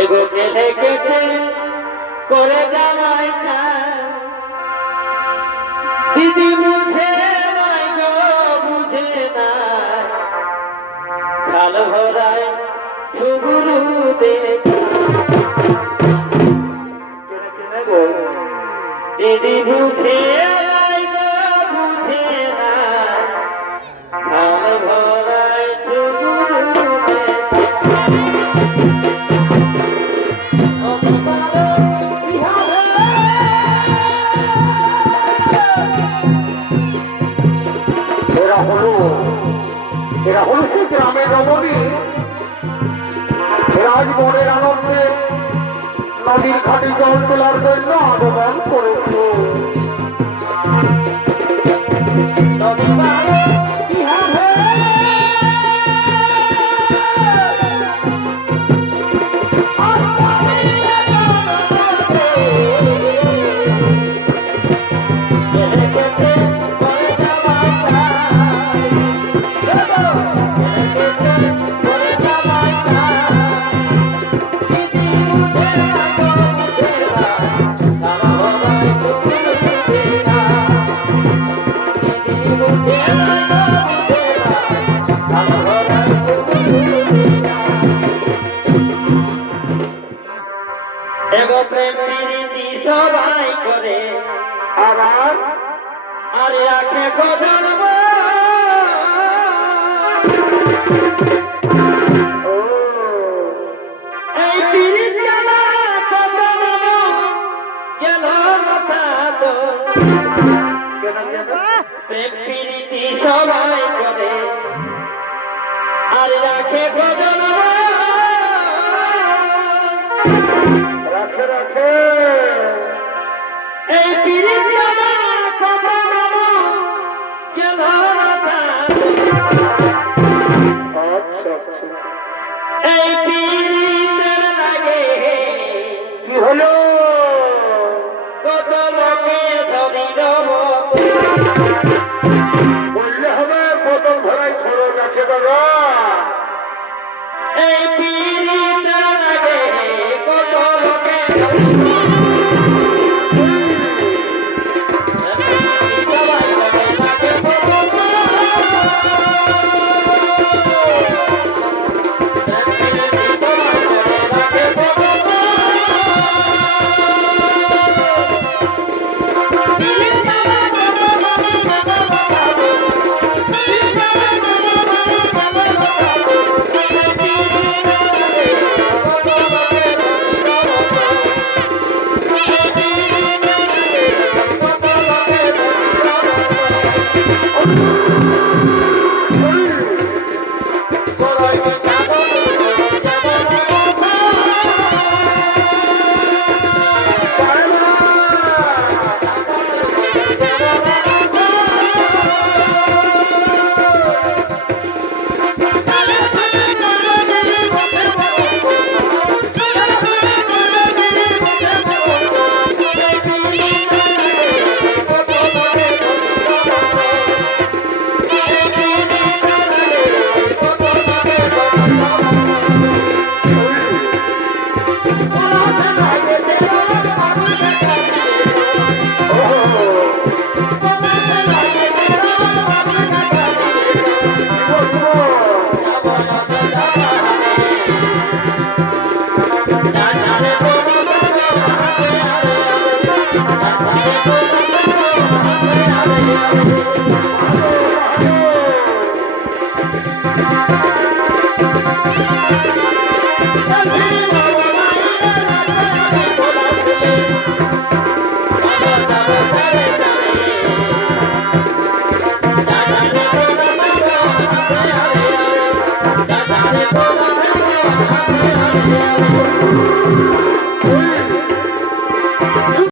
এগোতে লেগেছে করে যাওয়াই দিদি বুঝে নাই গো বুঝে না খাল ভরায় সুগুরু দিদি বুঝে নদীর ঘাটে জল তোলার জন্য আগমন করেছে। আর রাখে গজনব ও, এই পিরিত জ্বালা কত গেল প্রেম পিরিতি সবাই করে। আর রাখে গজনব রাখে রাখে। এই